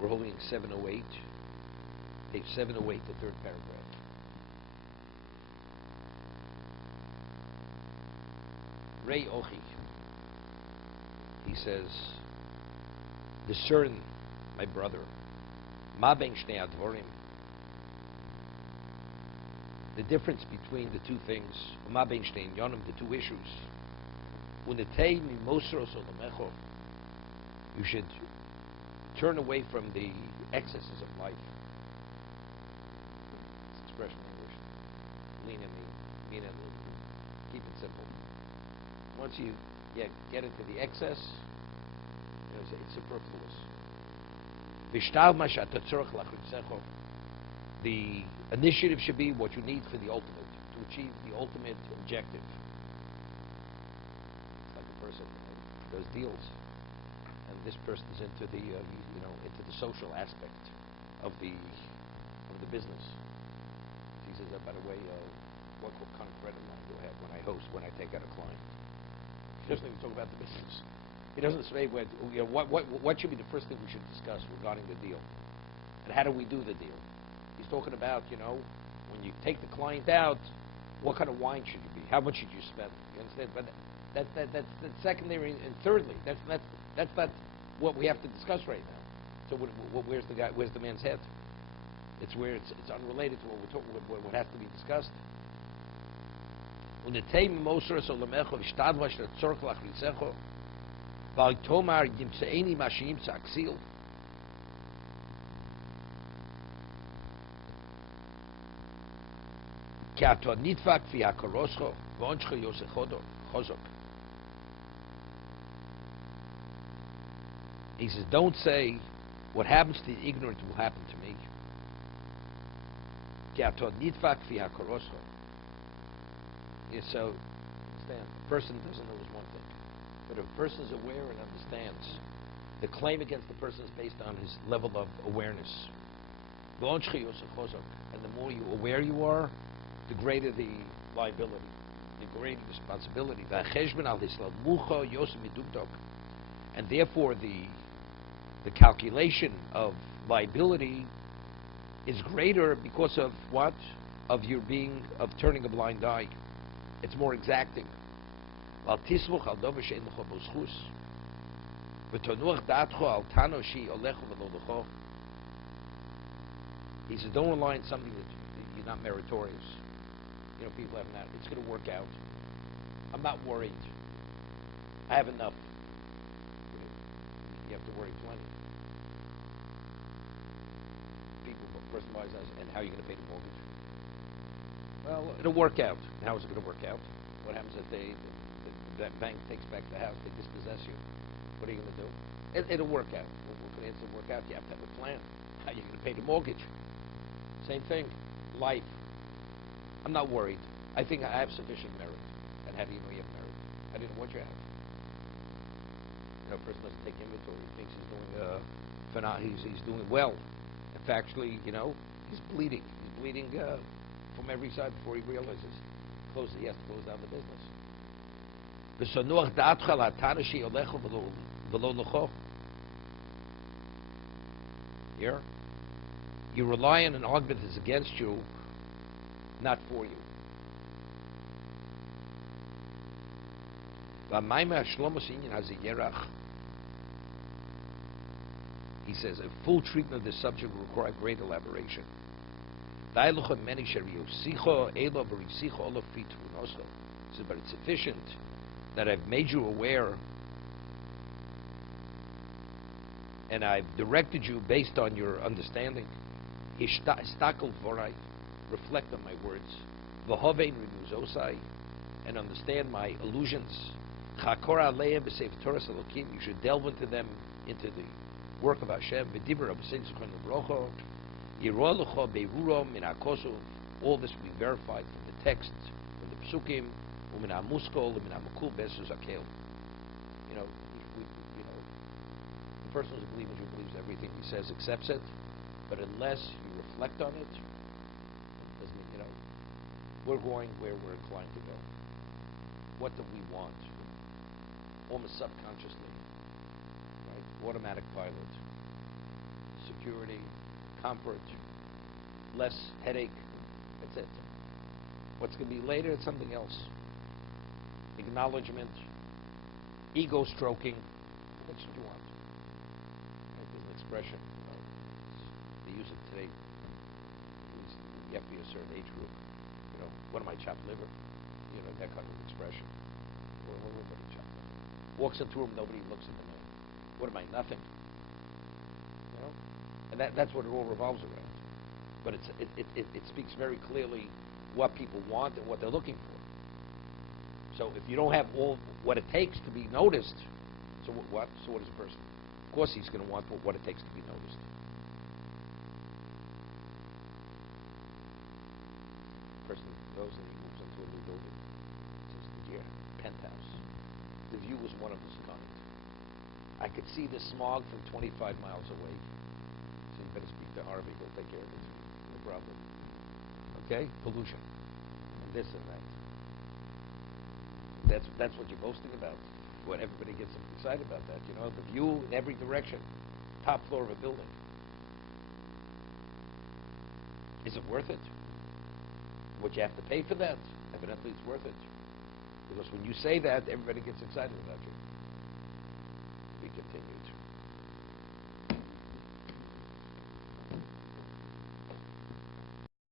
We're holding 708, page 708, the third paragraph. Rei Ochi, he says, discern, my brother, ma ben shnei devorim, the difference between the two things, ma ben shnei inyanim, the two issues. Unetei mimosros olamecho, you should turn away from the excesses of life. It's expression in English. Lean in the, keep it simple. Once you get into the excess, it's superfluous. The initiative should be what you need for the ultimate, to achieve the ultimate objective. It's like a person does deals, and this person is into the into the social aspect of the business. He says, by the way, what kind of credit line do I have when I take out a client? He doesn't even talk about the business. He doesn't say what should be the first thing we should discuss regarding the deal, and how do we do the deal. He's talking about when you take the client out, what kind of wine should you be? How much should you spend? You understand? But that's secondary and thirdly. That's not what we have to discuss right now. So where's the man's head? It's where it's unrelated to what we're talking. What has to be discussed. He says, don't say, what happens to the ignorant will happen to me. So, understand, a person doesn't know is one thing. But if a person is aware and understands, the claim against the person is based on his level of awareness. And the more aware you are, the greater the liability, the greater responsibility. And therefore the calculation of liability is greater because of what? Of turning a blind eye. It's more exacting. He says, don't rely on something that you're not meritorious. People have that. It's going to work out. I'm not worried. I have enough. You have to worry plenty. Person buys us, and how are you going to pay the mortgage? Well, it'll work out. How is it going to work out? What happens if the bank takes back the house, they dispossess you? What are you going to do? It'll work out. What can it work out? You have to have a plan. How are you going to pay the mortgage? Same thing. Life. I'm not worried. I think I have sufficient merit. And how do you know you have merit? How do you know what you have? A person doesn't take inventory. He thinks he's doing well. In fact, actually, he's bleeding. He's bleeding from every side before he realizes he has to close down the business. Here, you rely on an argument that's against you, not for you. He says a full treatment of this subject will require great elaboration. He says, but it's sufficient that I've made you aware and I've directed you based on your understanding. Reflect on my words. And understand my allusions. You should delve into them, into the work of Hashem. All this will be verified from the texts, from the psukim, the person who's a believer who believes everything he says, accepts it, but unless you reflect on it, we're going where we're inclined to go. What do we want? Almost subconsciously, right? Automatic pilot, comfort, less headache. That's it. What's going to be later? It's something else. Acknowledgement, ego stroking. What should you want? There's an expression. They use it today. You have to be a certain age group. What am I, chopped liver? That kind of expression. What chopped liver? Walks into a room, nobody looks at the man. What am I, nothing? And that's what it all revolves around. But it speaks very clearly what people want and what they're looking for. So if you don't have all what it takes to be noticed, so what? So what is a person? Of course he's going to want what it takes to be noticed. Person goes and he moves into a new building. Says, "Dear penthouse, the view was one of its kind. I could see the smog from 25 miles away. So you better speak to Arabic. He'll take care of it. No problem. Okay? Pollution. And this and that. That's what you're boasting about. What everybody gets excited about that. The view in every direction. Top floor of a building. Is it worth it? What you have to pay for that? Evidently it's worth it. Because when you say that, everybody gets excited about you. Be continued.